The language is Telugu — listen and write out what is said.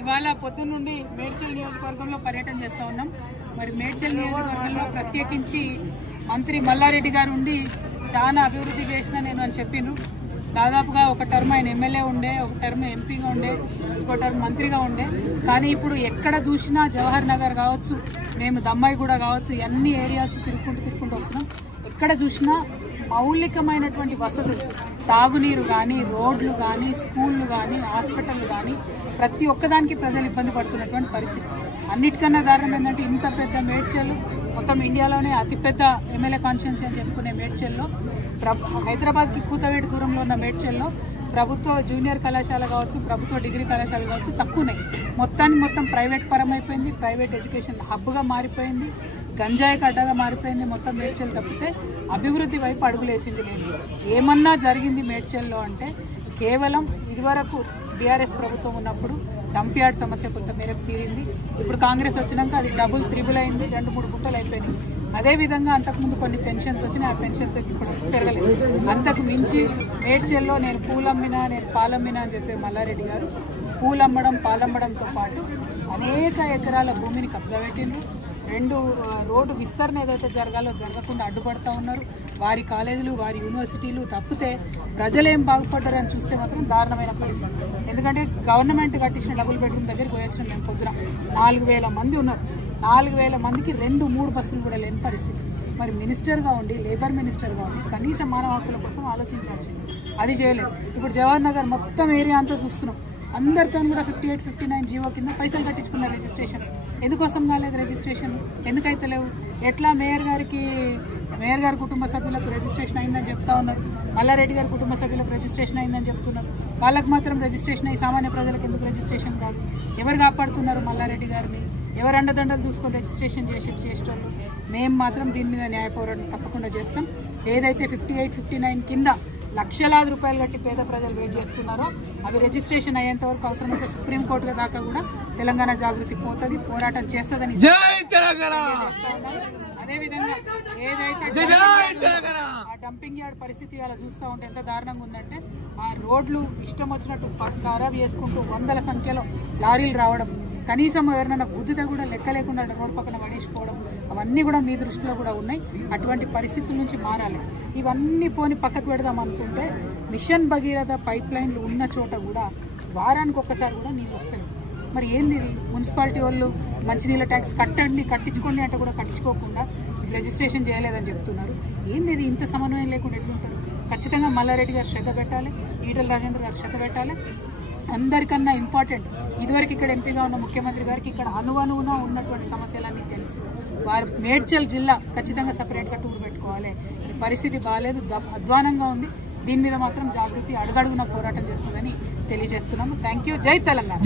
ఇవాళ పొద్దున్న నుండి మేడ్చల్ నియోజకవర్గంలో పర్యటన చేస్తా ఉన్నాం. మరి మేడ్చల్ నియోజకవర్గంలో ప్రత్యేకించి మంత్రి మల్లారెడ్డి గారు ఉండి చాలా అభివృద్ధి చేసిన నేను అని చెప్పిండ్రు. దాదాపుగా ఒక టర్మ్ ఆయన ఎమ్మెల్యే ఉండే, ఒక టర్మ్ ఎంపీగా ఉండే, ఇంకో టర్మ్ మంత్రిగా ఉండే. కానీ ఇప్పుడు ఎక్కడ చూసినా జవహర్ నగర్ కావచ్చు, మేము దమ్మాయిగూడ కావచ్చు, అన్ని ఏరియాస్ తిరుక్కుంటూ వస్తున్నాం. ఎక్కడ చూసినా మౌలికమైనటువంటి వసతులు, తాగునీరు కానీ, రోడ్లు కానీ, స్కూళ్ళు కానీ, హాస్పిటల్ కానీ ప్రతి ఒక్కదానికి ప్రజలు ఇబ్బంది పడుతున్నటువంటి పరిస్థితి. అన్నిటికన్నా దారుణం ఏంటంటే ఇంత పెద్ద మేడ్చల్, మొత్తం ఇండియాలోనే అతిపెద్ద ఎమ్మెల్యే కాన్స్టిట్యున్సీ అని చెప్పుకునే మేడ్చల్లో, హైదరాబాద్కి కూతవేటి దూరంలో ఉన్న మేడ్చల్లో ప్రభుత్వ జూనియర్ కళాశాల కావచ్చు, ప్రభుత్వ డిగ్రీ కళాశాల కావచ్చు తక్కువనే. మొత్తం ప్రైవేట్ పరం అయిపోయింది. ప్రైవేట్ ఎడ్యుకేషన్ హబ్గా మారిపోయింది. గంజాయి గడ్డగా మారిపోయింది. మొత్తం మేడ్చల్ తప్పితే అభివృద్ధి వైపు అడుగులేసింది లేదు. ఏమన్నా జరిగింది మేడ్చల్లో అంటే కేవలం ఇదివరకు టీఆర్ఎస్ ప్రభుత్వం ఉన్నప్పుడు డంప్ యార్డ్ సమస్య కొంత మేరకు తీరింది. ఇప్పుడు కాంగ్రెస్ వచ్చినాక అది డబుల్ త్రిబుల్ అయింది, 2-3 గుంటలు అయిపోయినాయి. అదేవిధంగా అంతకుముందు కొన్ని పెన్షన్స్ వచ్చినాయి, ఆ పెన్షన్స్ ఇప్పుడు పెరగలేదు. అంతకు మించి మేడ్చల్లో నేను పూలమ్మినా, నేను పాలమ్మినా అని చెప్పే మల్లారెడ్డి గారు పూలమ్మడం, పాలమ్మడంతో పాటు అనేక ఎకరాల భూమిని కబ్జా పెట్టిండ్రు. 2 రోడ్డు విస్తరణ ఏదైతే జరగాలో జరగకుండా అడ్డుపడతా ఉన్నారు. వారి కాలేజీలు, వారి యూనివర్సిటీలు తప్పితే ప్రజలేం బాగుపడ్డారని చూస్తే మాత్రం దారుణమైన పరిస్థితి. ఎందుకంటే గవర్నమెంట్ కట్టించిన డబుల్ బెడ్రూమ్ దగ్గరికి పోయొచ్చిన మేము పొద్దున 4000 మంది ఉన్నారు. 4000 మందికి 2-3 బస్సులు కూడా లేని పరిస్థితి. మరి మినిస్టర్గా ఉండి, లేబర్ మినిస్టర్గా ఉండి కనీస మానవ హక్కుల కోసం ఆలోచించాల్సింది, అది చేయలేదు. ఇప్పుడు జవహర్ నగర్ మొత్తం ఏరియా అంతా చూస్తున్నాం. అందరితో కూడా 58, 59 జీవో కింద పైసలు కట్టించుకున్న రిజిస్ట్రేషన్. ఎందుకోసం కాలేదు రిజిస్ట్రేషన్? ఎందుకైతే లేవు? ఎట్లా మేయర్ గారి కుటుంబ సభ్యులకు రిజిస్ట్రేషన్ అయిందని చెప్తా ఉన్నారు, మల్లారెడ్డి గారి కుటుంబ సభ్యులకు రిజిస్ట్రేషన్ అయిందని చెప్తున్నారు. వాళ్ళకు మాత్రం రిజిస్ట్రేషన్ అయ్యి సామాన్య ప్రజలకు ఎందుకు రిజిస్ట్రేషన్ కాదు? ఎవరు కాపాడుతున్నారు మల్లారెడ్డి గారిని? ఎవరు అండదండలు చూసుకొని రిజిస్ట్రేషన్ చేసేటోళ్ళు? మేము మాత్రం దీని మీద న్యాయ పోరాటం తప్పకుండా చేస్తాం. ఏదైతే 58, 59 కింద లక్షలాది రూపాయలు కట్టి పేద ప్రజలు వెయిట్ చేస్తున్నారో అవి రిజిస్ట్రేషన్ అయ్యేంత వరకు అవసరమైతే సుప్రీంకోర్టు దాకా కూడా తెలంగాణ జాగృతి పోతుంది, పోరాటం చేస్తుందని. అదేవిధంగా ఏదైతే ఆ డంపింగ్ యార్డ్ పరిస్థితి అలా చూస్తూ ఉంటే ఎంత దారుణంగా ఉందంటే, ఆ రోడ్లు ఇష్టం వచ్చినట్టు ఖరాబ్ చేసుకుంటూ 100ల సంఖ్యలో లారీలు రావడం, కనీసం ఎవరినైనా గుద్దితే కూడా లెక్క లేకుండా రోడ్డు పక్కన పడేసుకోవడం, అవన్నీ కూడా మీ దృష్టిలో కూడా ఉన్నాయి. అటువంటి పరిస్థితుల నుంచి మారాలి. ఇవన్నీ పోని పక్కకు పెడదాం అనుకుంటే మిషన్ భగీరథ పైప్ లైన్లు ఉన్న చోట కూడా వారానికి ఒక్కసారి కూడా నీళ్ళు వస్తాయి. మరి ఏంది ఇది? మున్సిపాలిటీ వాళ్ళు మంచినీళ్ళ ట్యాక్స్ కట్టించుకోండి అంటే కూడా కట్టించుకోకుండా రిజిస్ట్రేషన్ చేయలేదని చెప్తున్నారు. ఏంది ఇది? ఇంత సమన్వయం లేకుండా ఎట్లుంటారు? ఖచ్చితంగా మల్లారెడ్డి గారు శ్రద్ధ పెట్టాలి, ఈటల రాజేందర్ గారు శ్రద్ధ పెట్టాలి. అందరికన్నా ఇంపార్టెంట్, ఇదివరకు ఇక్కడ ఎంపీగా ఉన్న ముఖ్యమంత్రి గారికి ఇక్కడ అనువనువున ఉన్నటువంటి సమస్యలన్నీ తెలుసు. వారు మేడ్చల్ జిల్లా ఖచ్చితంగా సపరేట్గా టూర్ పెట్టుకోవాలి. ఈ పరిస్థితి బాగాలేదు, అధ్వానంగా ఉంది. దీని మీద మాత్రం జాగృతి అడుగడుగున పోరాటం చేస్తుందని తెలియజేస్తున్నాము. Thank you. జై తెలంగాణ.